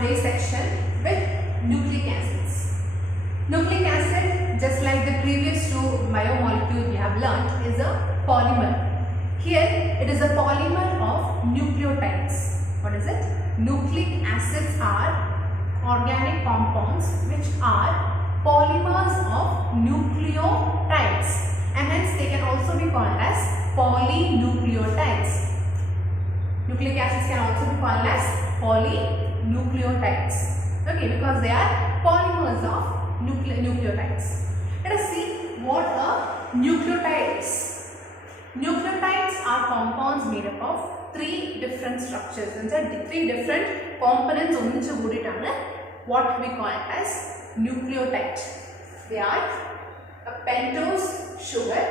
today's section with nucleic acids. Nucleic acid, just like the previous two biomolecules we have learnt, is a polymer. Here it is a polymer of nucleotides. What is it? Nucleic acids are organic compounds which are polymers of nucleotides, and hence they can also be called as polynucleotides. Nucleic acids can also be called as polynucleotides. Okay, because they are polymers of nucleotides. Let us see what are nucleotides. Nucleotides are compounds made up of three different structures, and three different components what we call it as nucleotide. They are a pentose sugar,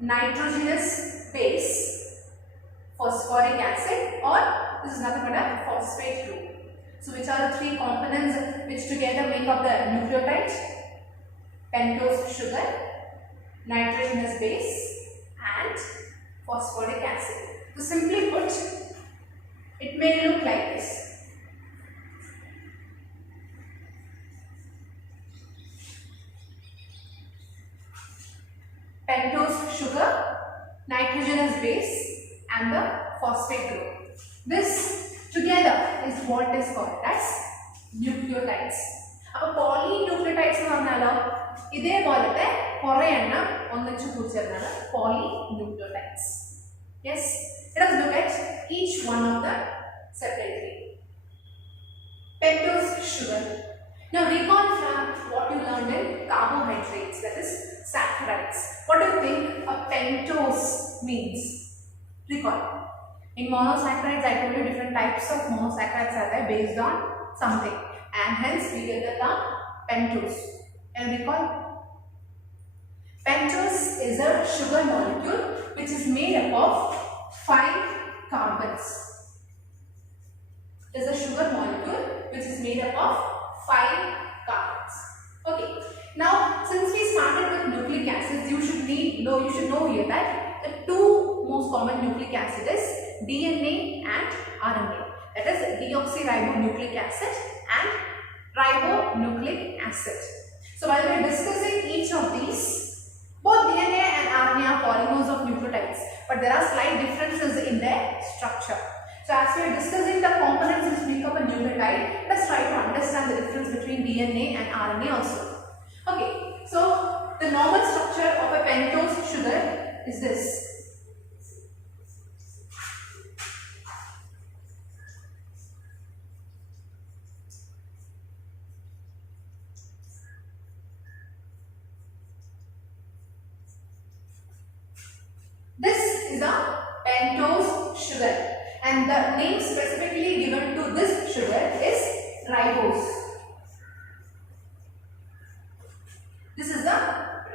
nitrogenous base, phosphoric acid, or this is nothing but a phosphate group. So which are the three components which together make up the nucleotide? Pentose sugar, nitrogenous base, and phosphoric acid. So simply put, it may look like this. Pentose sugar, nitrogenous base, and the phosphate group. This together is what is called as nucleotides. Now, polynucleotides is polynucleotides. Yes, let us look at each one of them separately. Pentose sugar. Now recall from what you learned in carbohydrates, that is saccharides. What do you think a pentose means? Recall. In monosaccharides, I told you different types of monosaccharides are there based on something, and hence we get the term pentose. And recall, pentose is a sugar molecule which is made up of 5 carbons. It is a sugar molecule which is made up of 5 carbons. Okay. Now, since we started with nucleic acids, you should know here that the two most common nucleic acid is DNA and RNA. That is deoxyribonucleic acid and ribonucleic acid. So while we are discussing each of these, both DNA and RNA are polymers of nucleotides, but there are slight differences in their structure. So as we are discussing the components which make up a nucleotide, let's try to understand the difference between DNA and RNA also. Okay, so the normal structure of a pentose sugar is this. This is a pentose sugar, and the name specifically given to this sugar is ribose. This is a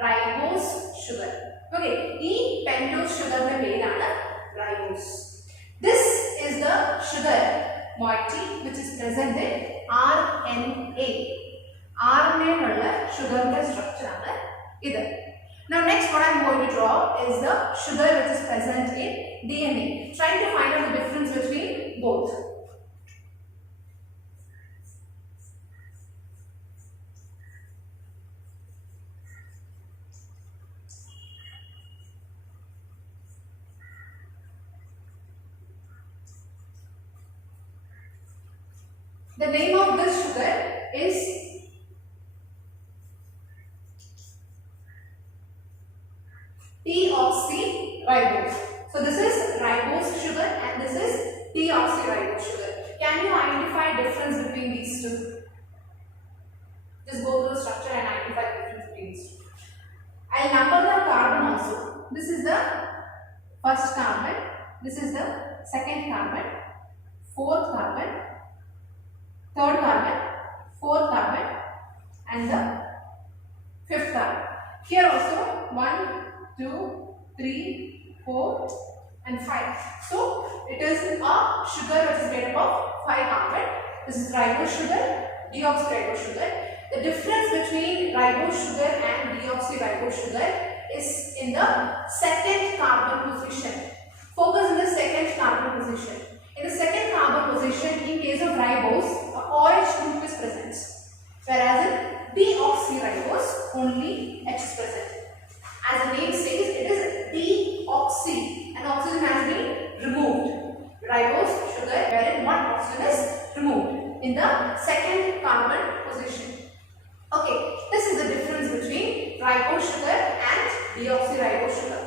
ribose sugar. Okay, E pentose sugar is ribose. This is the sugar moiety which is present in RNA. RNA sugar structure is. Now next what I am going to draw is the sugar which is present in DNA. Trying to find out the difference between both. The name of this sugar is deoxyribose. So this is ribose sugar and this is deoxyribose sugar. Can you identify difference between these two? Just go through the structure and identify the difference between these two. I will number the carbon also. This is the first carbon, this is the second carbon, fourth carbon, third carbon, fourth carbon, and the fifth carbon. Here also 1, 2, 3, 4, and 5. So it is a sugar which is made up of 5 carbon. This is ribose sugar, deoxyribose sugar. The difference between ribose sugar and deoxyribose sugar is in the second carbon position. Focus on the second carbon position. In the second carbon position, in case of ribose, present. Whereas in deoxyribose, only H is present. As the name says, it is deoxy, and oxygen has been removed. Ribose sugar, wherein one oxygen is removed in the second carbon position. Okay, this is the difference between ribose sugar and deoxyribose sugar.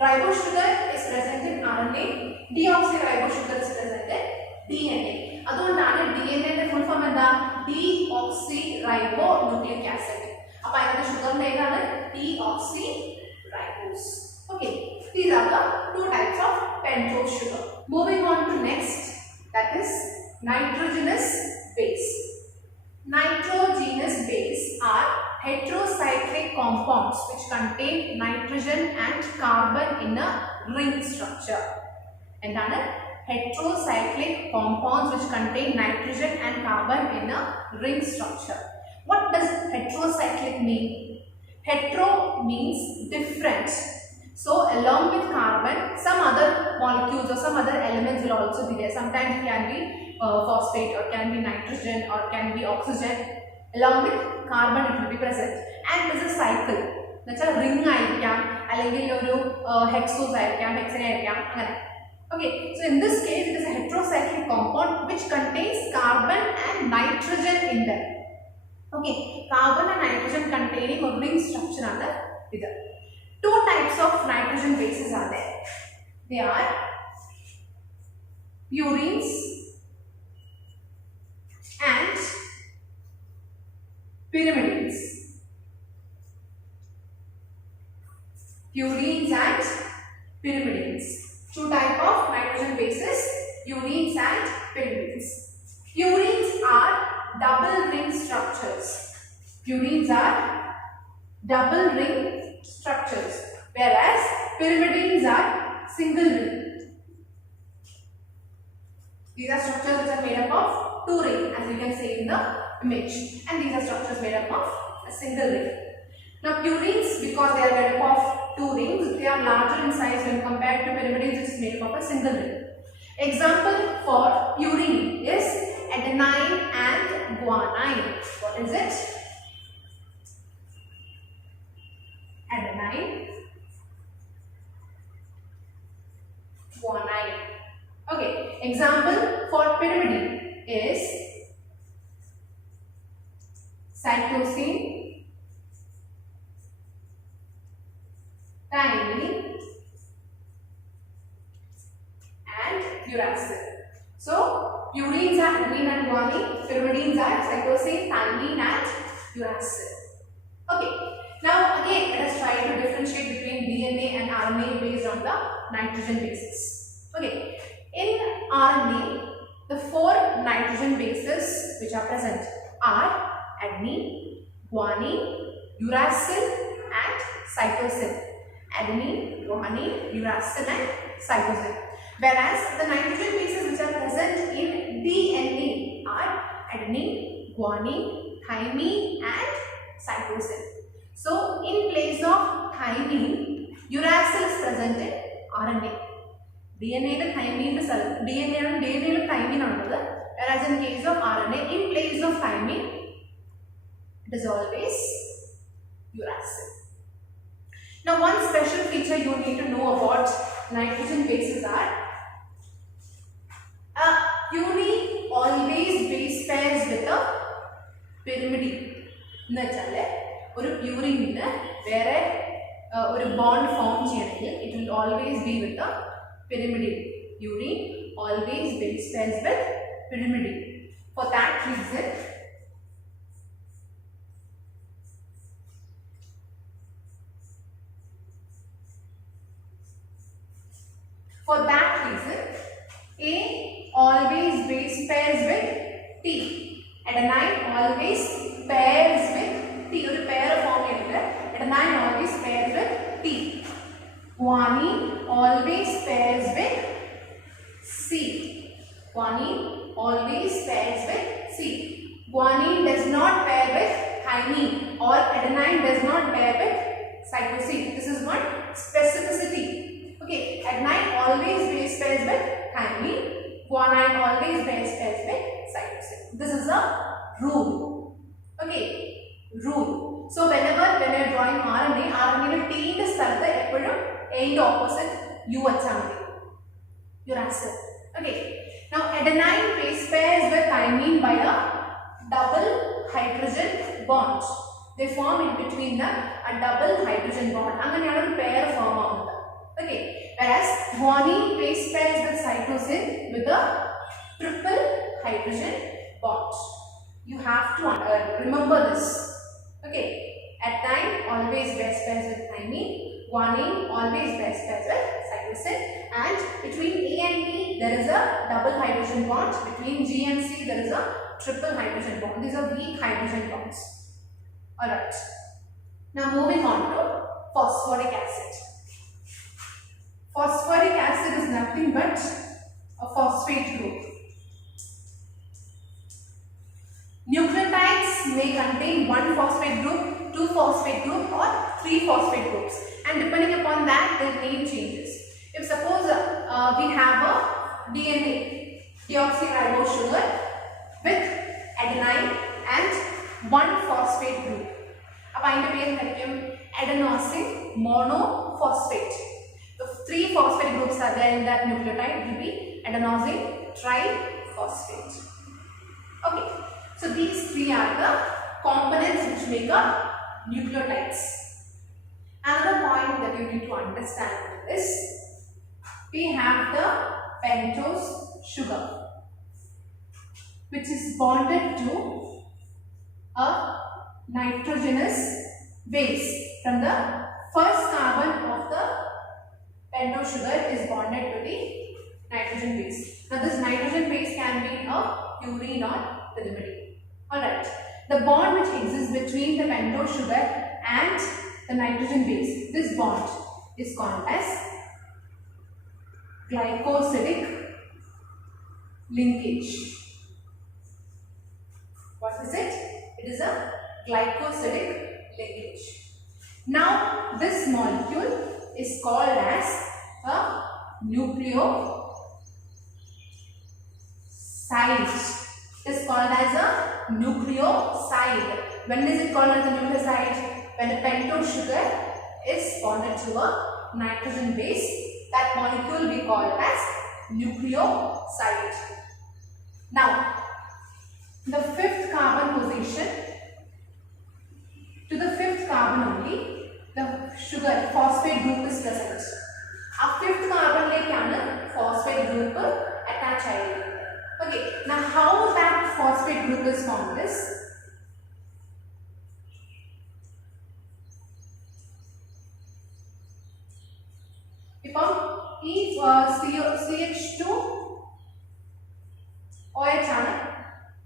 Ribose sugar is present in RNA, deoxyribose sugar is present in DNA. അതുകൊണ്ടാണ് DNA ന്റെ full form എന്താ? Deoxyribonucleic acid. അപ്പോൾ അതിന്റെ ഷുഗറിന്റെ ഏതാണ്? Deoxyribose. Okay, these are the two types of pentose sugar. Moving on to next, that is nitrogenous base. Nitrogenous base are heterocyclic compounds which contain nitrogen and carbon in a ring structure. എന്താണ്? Heterocyclic compounds which contain nitrogen and carbon in a ring structure. What does heterocyclic mean? Hetero means different. So along with carbon, some other molecules or some other elements will also be there. Sometimes it can be phosphate, or can be nitrogen, or can be oxygen. Along with carbon it will be present. And this is cycle. That's a ring ആയിരിക്കാം, അല്ലെങ്കിൽ ഒരു hexose ആയിരിക്കാം, hexane ആയിരിക്കാം, അങ്ങനെ. Okay, so in this case it is a heterocyclic compound which contains carbon and nitrogen in them. Okay, carbon and nitrogen containing a ring structure ആണ് ഇത്. Two types of nitrogen bases are there. They are purines and pyrimidines. Purines and pyrimidines. Two types of nitrogen bases, purines and pyrimidines. Purines are double ring structures. Purines are double ring structures, whereas pyrimidines are single ring. These are structures which are made up of two rings, as you can see in the image, and these are structures made up of a single ring. Now purines, because they are made up of two rings, they are larger in size when compared to pyrimidines, which is made up of a single ring. Example for purine is adenine and guanine. What is it? Adenine, guanine. Okay, example for pyrimidine is cytosine, thymine and uracil. So purines are adenine and guanine, pyrimidines are cytosine, thymine and uracil. Okay, now again let us try to differentiate between DNA and RNA based on the nitrogen bases. Okay, in RNA the four nitrogen bases which are present are adenine, guanine, uracil and cytosine. Adenine, guanine, uracil and cytosine. Whereas the nitrogen bases which are present in DNA are adenine, guanine, thymine and cytosine. So in place of thymine, uracil is present in RNA. DNA is thymine, whereas in case of RNA, in place of thymine, it is always uracil. Now one special feature you need to know about nitrogen bases are purine always base pairs with a pyrimidine. ഒരു പ്യൂറിന് വേറെ ഒരു bond form ചെയ്യണമെങ്കിൽ it will always be with a pyrimidine. Purine always base pairs with pyrimidine. For that reason, A always base pairs with T. Adenine always pairs with T. ഒരു pair form ചെയ്തിട്ട് adenine always pairs with T. Guanine always pairs with C. Guanine always pairs with C. Guanine does not pair with thymine, or adenine does not pair with cytosine. This is one specificity. Okay, adenine always base pairs with thymine, guanine always base pairs with cytosine. This is a rule. Okay, rule. So when you are drawing RNA, RNA T in the start A in the opposite U your answer. Okay. Now adenine base pairs with thymine by a double hydrogen bond. They form in between them a double hydrogen bond. Angane a pair form. Okay. Whereas guanine base pairs with cytosine with a triple hydrogen bond. You have to remember this. Okay. Adenine always base pairs with thymine. Guanine always base pairs with cytosine. And between A and T there is a double hydrogen bond. Between G and C there is a triple hydrogen bond. These are weak hydrogen bonds. Alright. Now moving on to phosphoric acid. Phosphoric acid is nothing but a phosphate group. Nucleotides may contain one phosphate group, two phosphate group or three phosphate groups, and depending upon that their name changes. If suppose we have a DNA, deoxyribose sugar with adenine and one phosphate group. Adenosine monophosphate. The three phosphate groups are there in that nucleotide will be adenosine triphosphate. Okay, so these three are the components which make up nucleotides. Another point that you need to understand is we have the pentose sugar which is bonded to a nitrogenous base. From the first carbon of the pentose sugar is bonded to the nitrogen base. Now this nitrogen base can be a purine or pyrimidine. Alright. The bond which exists between the pentose sugar and the nitrogen base, this bond is called as glycosidic linkage. What is it? It is a glycosidic linkage. Now this molecule is called as a nucleoside. It is called as a nucleoside. When is it called as a nucleoside? When the pentose sugar is bonded to a nitrogen base, that molecule we call as nucleoside. Now, the fifth carbon position, to the fifth carbon only, the sugar phosphate group is present. A fifth carbon like phosphate group attached. Okay, now how that phosphate group is formed is, if CH2 OH ആണ്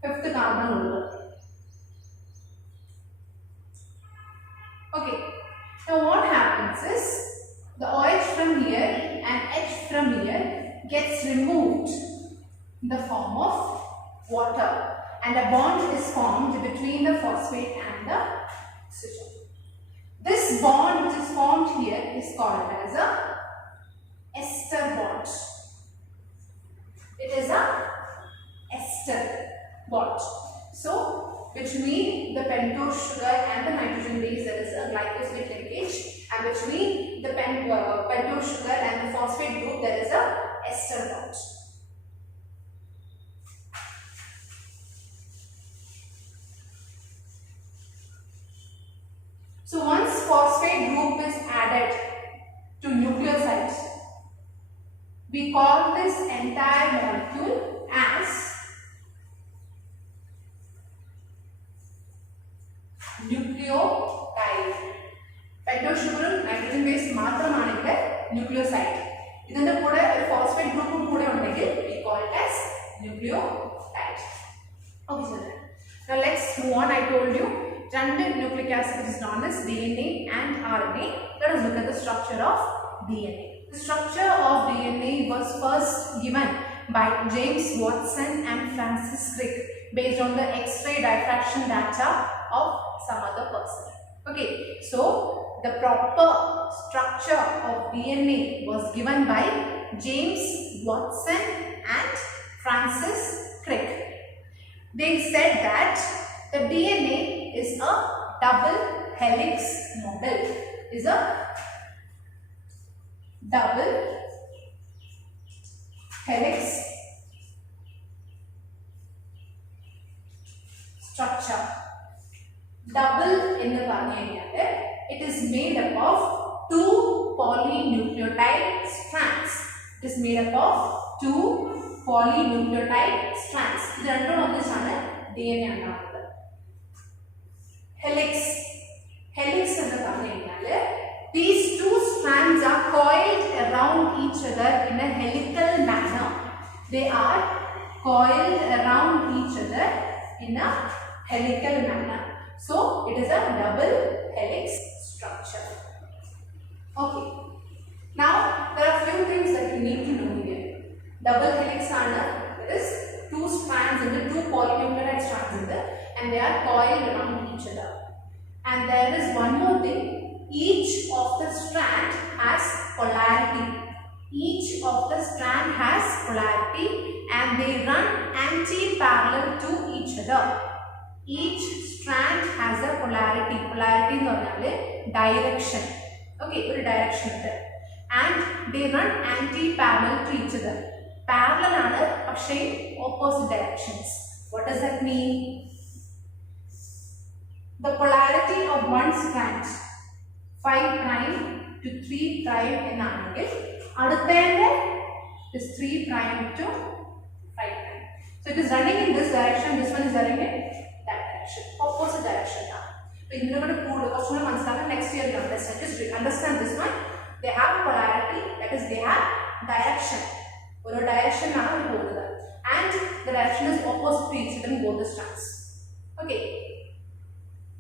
fifth carbon. Okay, now what happens is the OH from here and H from here gets removed in the form of water, and a bond is formed between the phosphate and the oxygen. This bond which is formed here is called as a ester bond. It is a ester bond. So between the pentose sugar and the nitrogen base there is a glycosidic linkage, and between the pentose sugar and the phosphate group there is a ester bond. So once phosphate group is added to nucleosides, we call this entire molecule as nucleotide. Pentose sugar nitrogen base mathramanikku nucleoside. Idinte kude a phosphate group kude undengil we call it as nucleotide. Okay children. Now let's move on. I told you two nucleic acids is known as DNA and RNA. Let us look at the structure of DNA. The structure of DNA was first given by James Watson and Francis Crick based on the X-ray diffraction data of some other person. Okay, so the proper structure of DNA was given by James Watson and Francis Crick. They said that The DNA is a double helix model. Is a double helix structure. Double in the Barnier, it is made up of two polynucleotide strands. It is made up of two polynucleotide strands. This is DNA. Helix. Helix in the Barnier. These two strands are coiled around each other in a helical manner. They are coiled around each other in a helical manner. So, it is a double helix structure. Okay. Now, there are few things that you need to know here. Double helix there is two strands in the two polynucleotide strands in there, and they are coiled around each other. And there is one more thing. Each of the strand has polarity. Each of the strand has polarity and they run anti-parallel to each other. Each strand has a polarity. Polarity is direction. Okay, one direction. And they run anti-parallel to each other. Parallel are opposite directions. What does that mean? The polarity of one strand 5 prime to 3 prime in angle. Is 3 prime to 5 prime. So it is running in this direction. This one is running in that direction. Opposite direction. So you are going to next year you understand. Just understand this one. They have polarity. That is, they have direction. One direction and the direction is opposite to each other in both the strands. Okay.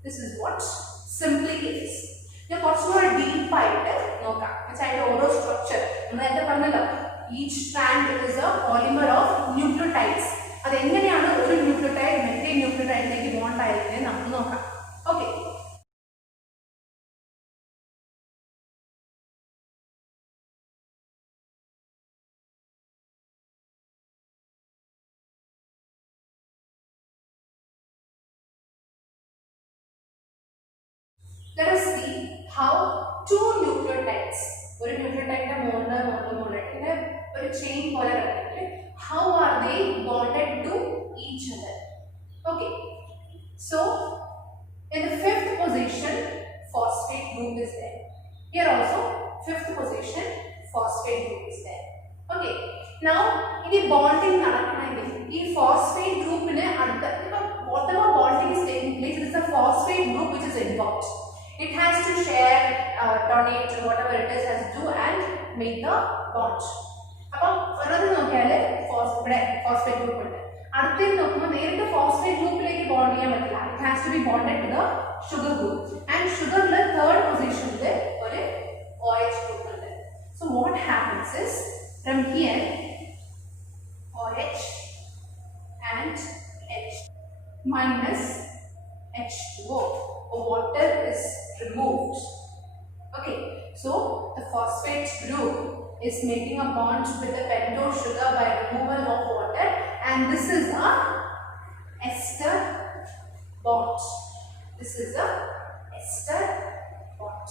This is what simply is. Now, what's more deep structure? Each strand is a polymer of nucleotides. That is why nucleotide, multi-nucleotide bond. Okay. Let us see how two nucleotides, one nucleotide monomer, chain how are they bonded to each other? Okay. So, in the fifth position, phosphate group is there. Here also, fifth position, phosphate group is there. Okay. Now, in the bonding, this phosphate group, whatever bonding is taking place, it is a phosphate group which is involved. It has to share, donate, whatever it is, has to do and make the bond. Now, phosphate group. The phosphate group it has to be bonded to the sugar group. And sugar in the third position is OH group. So, what happens is, from here, OH and H minus H2O. Water is removed. Okay, so the phosphate group is making a bond with the pentose sugar by removal of water, and this is a ester bond. This is a ester bond.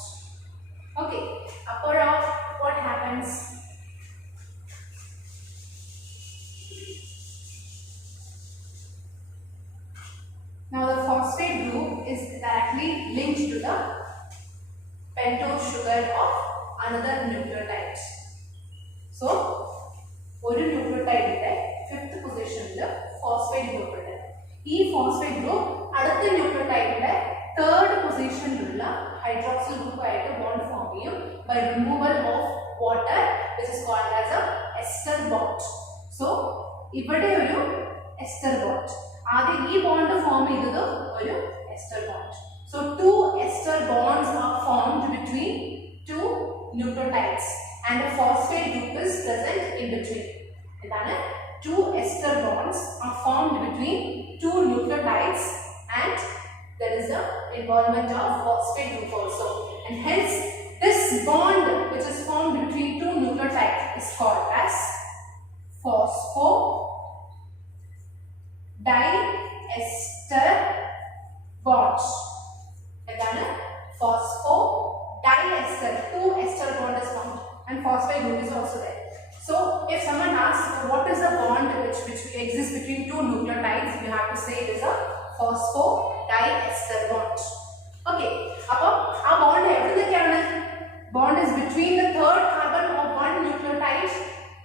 Okay, upper of what happens? Now the phosphate group is directly linked to the pentose sugar of another nucleotide. So, one nucleotide is fifth position the phosphate group. This phosphate group another nucleotide third position hydroxyl group bond form by removal of water, which is called as a ester bond. So, here is ester bond. This bond form is ester bond. So, two ester bonds are formed between two nucleotides and a phosphate group is present in between. Two ester bonds are formed between two nucleotides and there is the involvement of phosphate group also. And hence, this bond which is formed between two nucleotides is called as phosphodiester bond. എന്താണ്? Phospho diester. 2 ester bond is formed and phosphate group is also there. So if someone asks what is the bond which exists between two nucleotides, you have to say it is a phospho diester bond. Okay, അപ്പോൾ ആ bond എവിടുന്നൊക്കെയാണ്? Bond is between the third carbon of one nucleotide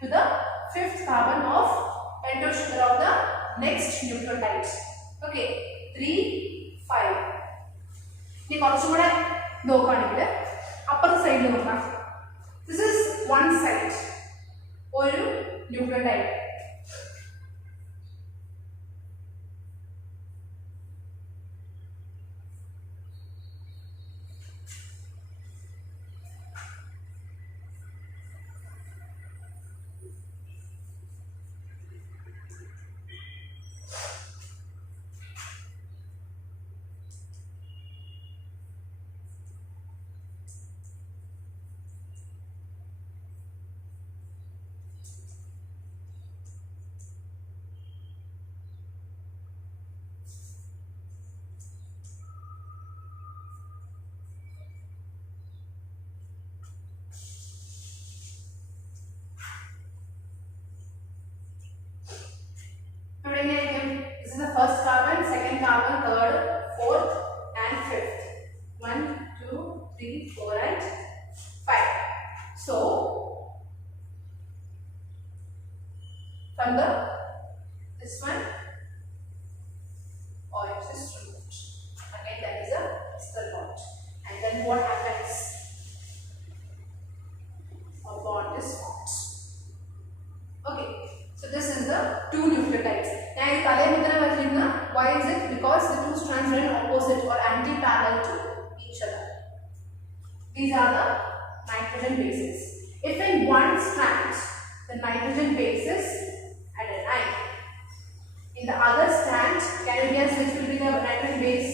to the fifth carbon of pentose sugar of the next nucleotide. Okay, 3, 5. ഇനി കുറച്ചും കൂടെ നോക്കുകയാണെങ്കിൽ അപ്പുറത്തെ സൈഡിൽ നോക്കാം. This is one side. ഒരു nucleotide. This is the first carbon, second carbon, third, fourth and fifth. 1, 2, 3, 4 and 5. So from this one OH is removed. Again that is a ester bond. And then what happens? A bond is formed. Okay. So this is the two nucleotides. Now, why is it? Because the two strands run opposite or anti-parallel to each other. These are the nitrogen bases. If in one strand the nitrogen base is adenine, in the other strand, can you guess which will be the nitrogen base?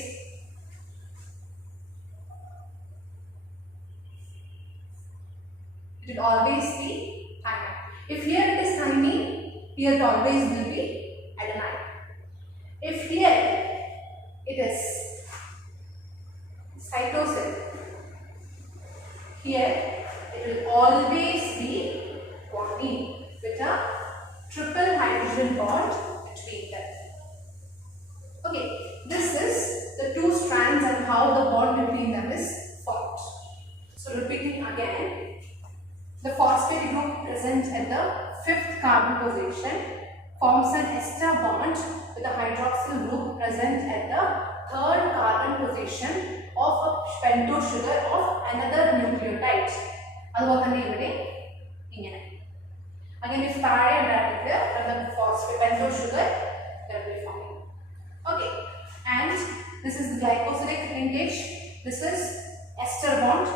It will always be thymine. If here it is thymine, here it always will be adenine. If here it is cytosine, here it will always be guanine with a triple hydrogen bond between them. Okay, this is the two strands and how the bond between them is formed. So repeating again, the phosphate group present at the fifth carbon position forms an ester bond with the hydroxyl group present at the third carbon position of a pentose sugar of another nucleotide. അതുപോലെ തന്നെ ഇവിടെ ഇങ്ങനെ. Again, if താഴെ ഉണ്ടാക്കിയിട്ട് from the phosphate pentose sugar that will be forming. Okay, and this is the glycosidic linkage. This is ester bond.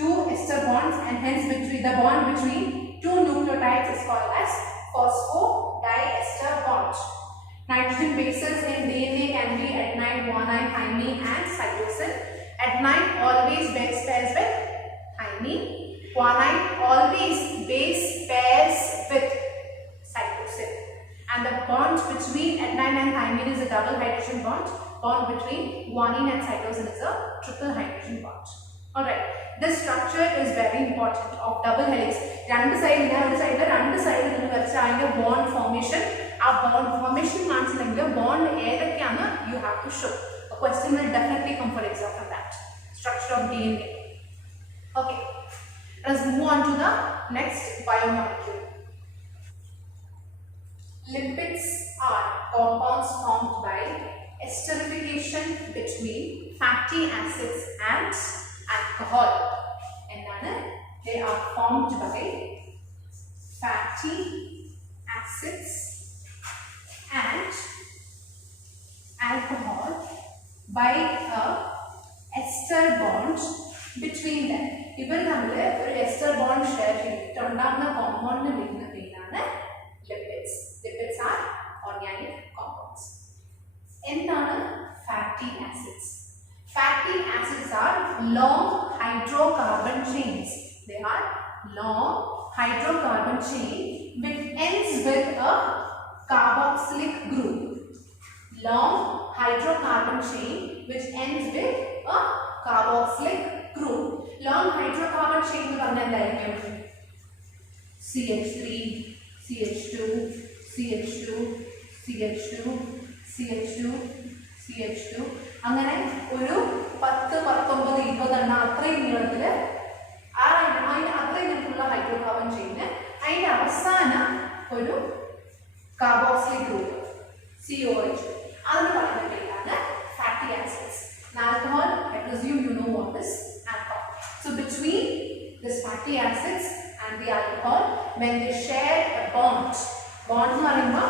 Two ester bonds, and hence between the bond between two nucleotides is called as phosphodiester bond. Nitrogen bases in DNA can be adenine, guanine, thymine and cytosine. Adenine always base pairs with thymine. Guanine always base pairs with cytosine. And the bond between adenine and thymine is a double hydrogen bond. Bond between guanine and cytosine is a triple hydrogen bond. Alright, this structure is very important of double helix. Two side bond formation. Our bond formation bond you have to show. A question will definitely come for exam from that. Structure of DNA. Okay, let's move on to the next biomolecule. Lipids are compounds formed by esterification between fatty acids and alcohol. And they are formed by fatty acids and alcohol by a ester bond between them. Even we ester bond share compound lipids. Lipids are organic compounds. And fatty acids. Fatty acids are long hydrocarbon chains. They are long hydrocarbon chain which ends with a carboxylic group. Long hydrocarbon chain which ends with a carboxylic group. Long hydrocarbon chain എന്ന് പറഞ്ഞാൽ എന്തായിരിക്കും? CH3, CH2, CH2, CH2, CH2, CH2 അങ്ങനെ ഒരു 10, 19, 20 എണ്ണം അത്രയും നീളത്തിൽ അത്രയും നീളത്തിലുള്ള ഹൈഡ്രോകാർബൺ ചെയിന് അതിൻ്റെ അവസാനം ഒരു കാർബോക്സിലിക് ഗ്രൂപ്പ് COH. അതിന് പറയുന്ന പേരാണ് fatty acids. Alcohol, I presume you know what is alcohol. So between this fatty acids and the alcohol, when they share a bond എന്ന് പറയുമ്പോൾ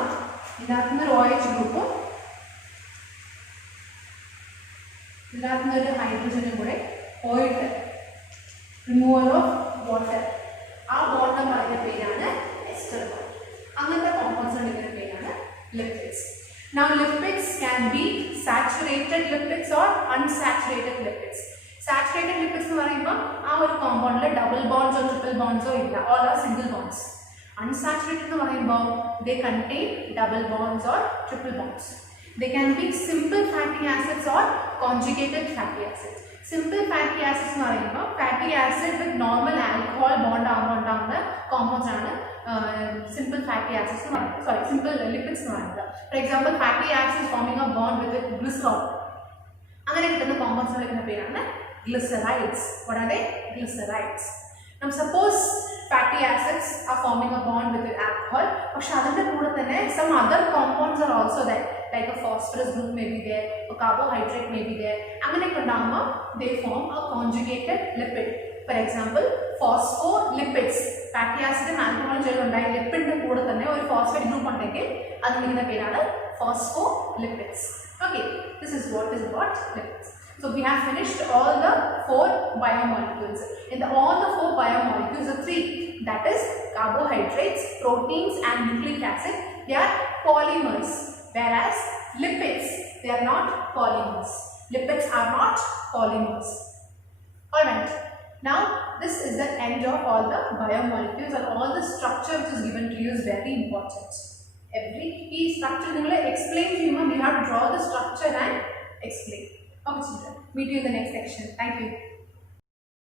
ഇതിനകത്ത് നിന്ന് ഒരു OH ഗ്രൂപ്പും ഇതിനകത്ത് നിന്ന് ഒരു ഹൈഡ്രജനും കൂടെ പോയിട്ട് റിമൂവൽ ഓഫ് വാട്ടർ, ആ ബോണ്ട് പറയുന്ന പേരാണ് എസ്റ്റർ ബോണ്ട്. അങ്ങനത്തെ കോമ്പൗണ്ട്സ് ഉണ്ടെങ്കിൽ പേരാണ് lipids. Now lipids can be saturated lipids or unsaturated lipids. Saturated lipids എന്ന് പറയുമ്പോൾ ആ ഒരു കോമ്പൗണ്ടിൽ ഡബിൾ ബോണ്ട്സോ ട്രിപ്പിൾ ബോണ്ട്സോ ഇല്ല, all are single bonds. Unsaturated എന്ന് പറയുമ്പോൾ they contain double bonds or triple bonds. They can be simple fatty acids or conjugated fatty acids. Simple fatty acids എന്ന് പറയുമ്പോൾ fatty acid with normal alcohol bond ആവുന്ന compounds ആണ് simple fatty acids എന്ന് പറയുന്നത്. Sorry, simple lipids എന്ന് പറയുന്നത്. For example, fatty acids forming a bond with glycerol. അങ്ങനെ കിട്ടുന്ന compounds വിളിക്കുന്ന പേരാണ് glycerides. What are they? Glycerides. Now suppose fatty acids are forming a bond with alcohol, പക്ഷെ അതിന്റെ കൂടെ തന്നെ some other compounds are also there, like a phosphorus group may be there, a carbohydrate may be there. അങ്ങനെയൊക്കെ ഉണ്ടാകുമ്പോൾ they form a conjugated lipid. For example, phospholipids. Fatty acid and alcohol ചേർന്നുണ്ടായ ലിപ്പിഡിന്റെ കൂടെ തന്നെ ഒരു phosphate group ഉണ്ടെങ്കിൽ അത് വിളിക്കുന്ന പേരാണ് phospholipids. Okay, this is what lipids. So we have finished all the 4 biomolecules. In all the 4 biomolecules, the 3, that is carbohydrates, proteins and nucleic acid, they are polymers, whereas lipids, they are not polymers. Lipids are not polymers. Alright, now this is the end of all the biomolecules, and all the structure which is given to you is very important. Every structure you explain to you have to draw the structure and explain. Okay children, meet you in the next section. Thank you.